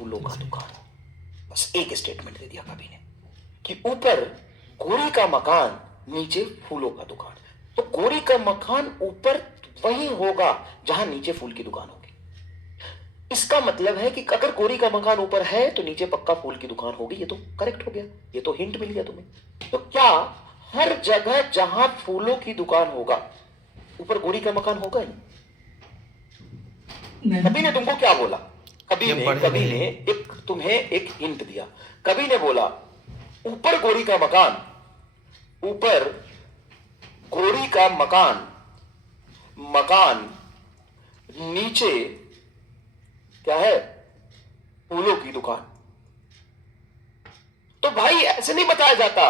फूलों का दुकान। बस एक स्टेटमेंट दे दिया कवि ने कि ऊपर गोरी का मकान, नीचे फूलों का दुकान। तो गोरी का मकान ऊपर वही होगा जहां नीचे फूल की दुकान होगी। इसका मतलब है कि अगर गोरी का मकान ऊपर है तो नीचे पक्का फूल की दुकान होगी। ये तो करेक्ट हो गया, ये तो हिंट मिल गया तुम्हें। तो क्या हर जगह जहां फूलों की दुकान होगा ऊपर गोरी का मकान होगा ही? कवि ने तुमको क्या बोला? कवि ने एक तुम्हें एक हिंट दिया। कवि ने बोला ऊपर गोरी का मकान, ऊपर गोरी का मकान, मकान नीचे क्या है? फूलों की दुकान। तो भाई ऐसे नहीं बताया जाता,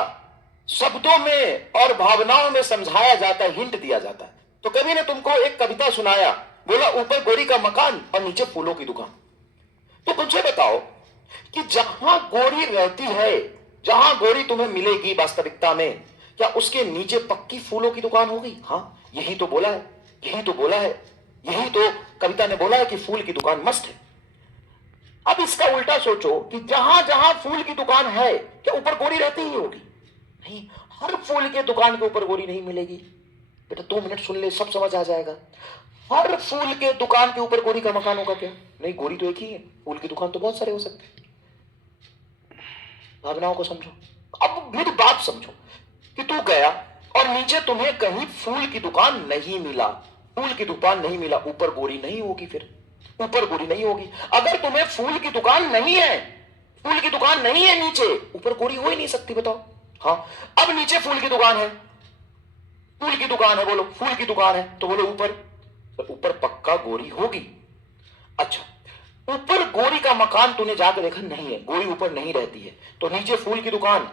शब्दों में और भावनाओं में समझाया जाता है, हिंट दिया जाता है। तो कवि ने तुमको एक कविता सुनाया, बोला ऊपर गोरी का मकान और नीचे फूलों की दुकान। तो मुझे बताओ कि जहां गोरी रहती है, जहां गोरी तुम्हें मिलेगी वास्तविकता में, क्या उसके नीचे पक्की फूलों की दुकान होगी? हाँ, यही तो बोला है, यही तो बोला है, यही तो कविता ने बोला है कि फूल की दुकान मस्त है। अब इसका उल्टा सोचो कि जहां जहां फूल की दुकान है, क्या ऊपर गोरी रहती ही होगी? नहीं, हर फूल के दुकान के ऊपर गोरी नहीं मिलेगी। बेटा 2 मिनट सुन ले, सब समझ आ जाएगा। हर फूल के दुकान के ऊपर गोरी का मकान होगा क्या? नहीं, गोरी तो एक ही है, फूल की दुकान तो बहुत सारे हो सकते हैं। भावनाओं को समझो। अब मेरी बात समझो कि तू गया और नीचे तुम्हें कहीं फूल की दुकान नहीं मिला, फूल की दुकान नहीं मिला, ऊपर गोरी नहीं होगी। फिर ऊपर गोरी नहीं होगी। अगर तुम्हें फूल की दुकान नहीं है, फूल की दुकान नहीं है नीचे, ऊपर गोरी हो ही नहीं सकती। बताओ। हाँ, अब नीचे फूल की दुकान है, फूल की दुकान है, बोलो फूल की दुकान है, तो बोलो ऊपर, तो ऊपर पक्का गोरी होगी। अच्छा, ऊपर गोरी का मकान तूने जाकर देखा, नहीं है, गोरी ऊपर नहीं रहती है, तो नीचे फूल की दुकान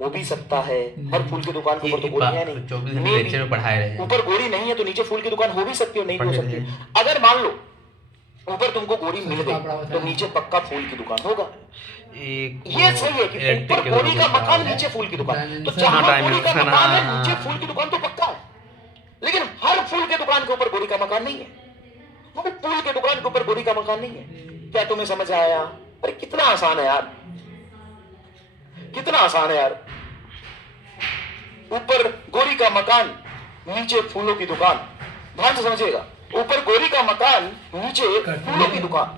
हो भी सकता है। हर फूल की दुकान के ऊपर तो गोरी है नहीं। 24 घंटे लेक्चर में पढ़ाए रहे। ऊपर गोरी नहीं है तो नीचे फूल की दुकान हो भी सकती है, नहीं भी हो सकती। अगर मान लो ऊपर तुमको गोरी मिल गई तो नीचे पक्का फूल की दुकान होगा। ये सही है कि ऊपर गोरी का मकान, नीचे फूल की दुकान। तो जहां गोरी का मकान है, नीचे फूल की दुकान तो पक्का है। लेकिन हर फूल के दुकान के ऊपर गोरी का मकान नहीं है। हर फूल के दुकान के ऊपर गोरी का मकान नहीं है। क्या तुम्हें समझ आया? अरे कितना आसान है यार, कितना आसान है यार। ऊपर गोरी का मकान, नीचे फूलों की दुकान। ध्यान से समझिएगा, ऊपर गोरी का मकान, नीचे फूलों की दुकान।